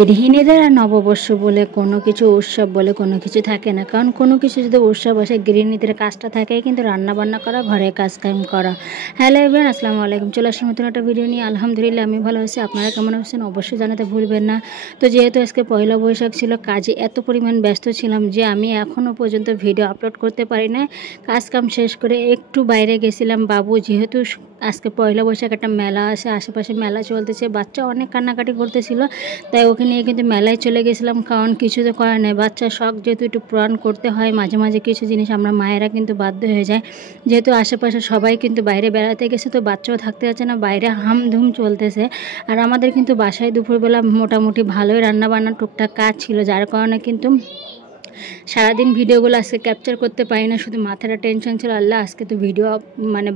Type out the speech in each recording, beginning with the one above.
গৃহিণীদের আর নববর্ষ বলে কোনো কিছু উৎসব বলে কোনো কিছু থাকে না, কারণ কোনো কিছু যদি উৎসব আসে গৃহিণীদের কাজটা থাকে কিন্তু রান্না বান্না করা, ঘরে কাজ কাম করা। হ্যালো এভরিওয়ান, আসসালামু আলাইকুম। চলে আসলাম নতুন একটা ভিডিও নিয়ে। আলহামদুলিল্লাহ আমি ভালো আছি, আপনারা কেমন আছেন অবশ্যই জানাতে ভুলবেন না। তো যেহেতু আজকে পয়লা বৈশাখ ছিল, কাজে এত পরিমাণ ব্যস্ত ছিলাম যে আমি এখনও পর্যন্ত ভিডিও আপলোড করতে পারি না। কাজ কাম শেষ করে একটু বাইরে গেছিলাম। বাবু যেহেতু আজকে পয়লা বৈশাখ একটা মেলা আছে, আশেপাশে মেলা চলতেছে, বাচ্চা অনেক কান্নাকাটি করতেছিল, তাই ওকে নিয়ে কিন্তু মেলায় চলে গেছিলাম। কারণ কিছু তো করার নেই, বাচ্চার শখ যেহেতু একটু পূরণ করতে হয়, মাঝে মাঝে কিছু জিনিস আমরা মায়েরা কিন্তু বাধ্য হয়ে যায়। যেহেতু আশেপাশে সবাই কিন্তু বাইরে বেড়াতে গেছে, তো বাচ্চাও থাকতে যাচ্ছে না, বাইরে হামধুম চলতেছে। আর আমাদের কিন্তু বাসায় দুপুরবেলা মোটামুটি ভালোই রান্নাবান্না টুকটাক কাজ ছিল, যার কারণে কিন্তু সারাদিন ভিডিওগুলো আজকে ক্যাপচার করতে পারি না। শুধু মাথাটা টেনশন ছিল, আল্লাহ আজকে তো ভিডিও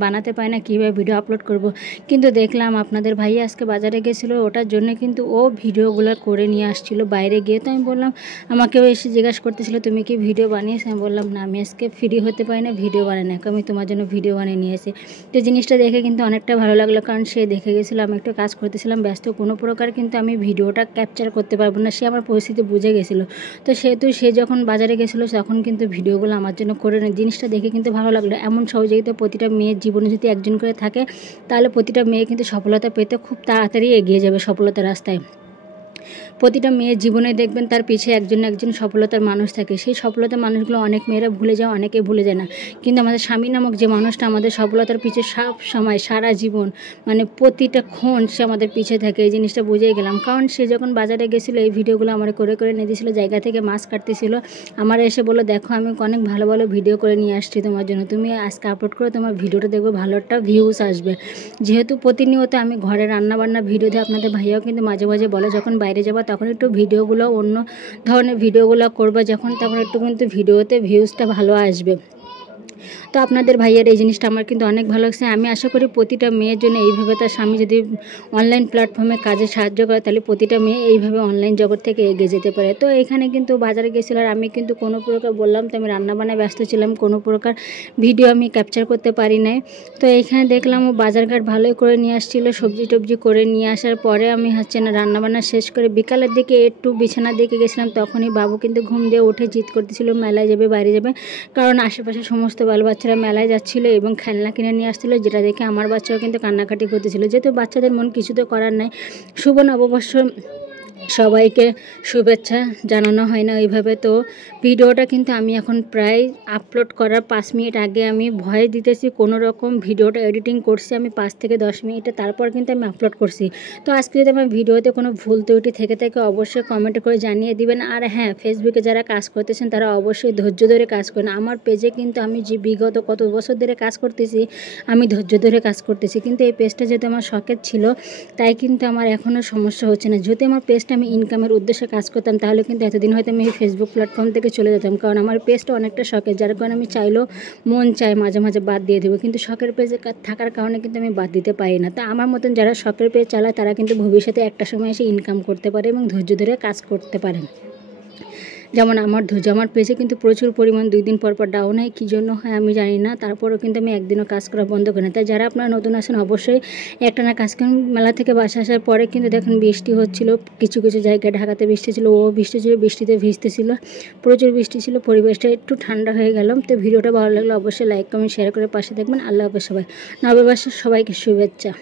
বানাতে পারি না, কীভাবে ভিডিও আপলোড করব। কিন্তু দেখলাম আপনাদের ভাই আজকে বাজারে গেছিলো, ওটার জন্য কিন্তু ও ভিডিওগুলো করে নিয়ে আসছিলো বাইরে গিয়ে। তো আমি বললাম, আমাকেও এসে জিজ্ঞাসা করতেছিল তুমি কি ভিডিও বানিয়েছো? আমি বললাম না, আমি আজকে ফ্রি হতে পারি না, ভিডিও বানাই না, আমি তোমার জন্য ভিডিও বানিয়ে নিয়ে এসে। তো জিনিসটা দেখে কিন্তু অনেকটা ভালো লাগলো, কারণ সে দেখে গেছিলো আমি একটু কাজ করতেছিলাম ব্যস্ত, কোনো প্রকার কিন্তু আমি ভিডিওটা ক্যাপচার করতে পারবো না। সে আমার পরিস্থিতি বুঝে গেছিলো। তো সেহেতু সে যখন বাজারে গেছিলো তখন কিন্তু ভিডিওগুলো আমার জন্য করে নেয়। জিনিসটা দেখে কিন্তু ভালো লাগলো। এমন সহযোগিতা প্রতিটা মেয়ের জীবনে যদি একজন করে থাকে, তাহলে প্রতিটা মেয়ে কিন্তু সফলতা পেতে খুব তাড়াতাড়ি এগিয়ে যাবে সফলতার রাস্তায়। প্রতিটা মেয়ের জীবনে দেখবেন তার পিছিয়ে একজন না একজন সফলতার মানুষ থাকে। সেই সফলতার মানুষগুলো অনেক মেয়েরা ভুলে যায়, অনেকে ভুলে যায় না। কিন্তু আমাদের স্বামী নামক যে মানুষটা আমাদের সফলতার পিছিয়ে সব সময় সারা জীবন প্রতিটা ক্ষণ সে আমাদের পিছিয়ে থাকে। এই জিনিসটা বুঝেই গেলাম, কারণ সে যখন বাজারে গেছিলো এই ভিডিওগুলো আমার করে করে নিয়ে দিয়েছিলো, জায়গা থেকে মাছ কাটতেছিল, আমার এসে বললো দেখো আমি অনেক ভালো ভালো ভিডিও করে নিয়ে আসছি তোমার জন্য, তুমি আজকে আপলোড করে তোমার ভিডিওটা দেখবো, ভালো একটা ভিউজ আসবে। যেহেতু প্রতিনিয়ত আমি ঘরে রান্নাবান্না ভিডিও দিই, আপনাদের ভাইয়াও কিন্তু মাঝে মাঝে বলে যখন বাইরে যাবো তখন একটু ভিডিওগুলো অন্য ধরনের ভিডিওগুলো করবো, যখন তখন একটু কিন্তু ভিডিওতে ভিউজটা ভালো আসবে। তো আপনাদের ভাইয়ের এই জিনিসটা আমার কিন্তু অনেক ভালো লাগছে। আমি আশা করি প্রতিটা মেয়ের জন্য এইভাবে তার স্বামী যদি অনলাইন প্ল্যাটফর্মে কাজে সাহায্য করে, তাহলে প্রতিটা মেয়ে এইভাবে অনলাইন জগৎ থেকে এগিয়ে যেতে পারে। তো এখানে কিন্তু বাজারে গেছিল আর আমি কিন্তু কোনো প্রকার বললাম তো আমি রান্নাবান্নায় ব্যস্ত ছিলাম, কোনো প্রকার ভিডিও আমি ক্যাপচার করতে পারি নাই। তো এইখানে দেখলাম ও বাজারঘাট ভালোই করে নিয়ে আসছিল, সবজি টবজি করে নিয়ে আসার পরে আমি রান্নাবান্না শেষ করে বিকালের দিকে একটু বিছানার দিকে গেছিলাম। তখনই বাবু কিন্তু ঘুম দিয়ে উঠে জিদ করতেছিল মেলায় যাবে, বাইরে যাবে, কারণ আশেপাশে সমস্ত বাচ্চারা মেলায় যাচ্ছিলো এবং খেলনা কিনে নিয়ে আসছিলো, যেটা দেখে আমার বাচ্চাও কিন্তু কান্নাকাটি করতেছিল। যেহেতু বাচ্চাদের মন কিছু তো করার নাই। শুভ নববর্ষ সবাইকে শুভেচ্ছা জানানো হয় না ওইভাবে। তো ভিডিওটা কিন্তু আমি এখন প্রায় আপলোড করার 5 মিনিট আগে আমি ভয় দিতেছি, কোনো রকম ভিডিওটা এডিটিং করছি আমি 5 থেকে 10 মিনিটে, তারপর কিন্তু আমি আপলোড করছি। তো আজকে যদি আমার ভিডিওতে কোনো ভুল ত্রুটি থেকে থাকে অবশ্যই কমেন্ট করে জানিয়ে দিবেন। আর হ্যাঁ, ফেসবুকে যারা কাজ করতেছেন তারা অবশ্যই ধৈর্য ধরে কাজ করেন। আমার পেজে কিন্তু আমি যে বিগত কত বছর ধরে কাজ করতেছি, আমি ধৈর্য ধরে কাজ করতেছি, কিন্তু এই পেজটা যেহেতু আমার শখের ছিল তাই কিন্তু আমার এখনও সমস্যা হচ্ছে না। যদি আমার পেজটা আমি ইনকামের উদ্দেশ্যে কাজ করতাম তাহলে কিন্তু এতদিন হয়তো আমি এই ফেসবুক প্ল্যাটফর্ম থেকে চলে যেতাম, কারণ আমার পেজটা অনেকটা শখের, যার কারণে আমি চাইলেও মন চায় মাঝে মাঝে বাদ দিয়ে দেবো, কিন্তু শখের পেজে থাকার কারণে কিন্তু আমি বাদ দিতে পারি না। তা আমার মতন যারা শখের পেজ চালায় তারা কিন্তু ভবিষ্যতে একটা সময় এসে ইনকাম করতে পারে এবং ধৈর্য ধরে কাজ করতে পারেন। যেমন আমার ধৈর্য, আমার পেজে কিন্তু প্রচুর পরিমাণ 2 দিন পর পর ডাউন হয়, কী জন্য হয় আমি জানি না, তারপরেও কিন্তু আমি একদিনও কাজ করা বন্ধ করি না। তাই যারা আপনারা নতুন আসেন অবশ্যই একটা না কাজ করেন। মেলা থেকে বাসা আসার পরে কিন্তু দেখেন বৃষ্টি হচ্ছিল, কিছু কিছু জায়গায় ঢাকাতে বৃষ্টি ছিল, ও বৃষ্টি ছিল, বৃষ্টিতে ভিজতেছিল, প্রচুর বৃষ্টি ছিল, পরিবেশটা একটু ঠান্ডা হয়ে গেল। তো ভিডিওটা ভালো লাগলে অবশ্যই লাইক কমেন্ট শেয়ার করে পাশে দেখবেন। আল্লাহ হাফেজ সবাই, নববর্ষের সবাইকে শুভেচ্ছা।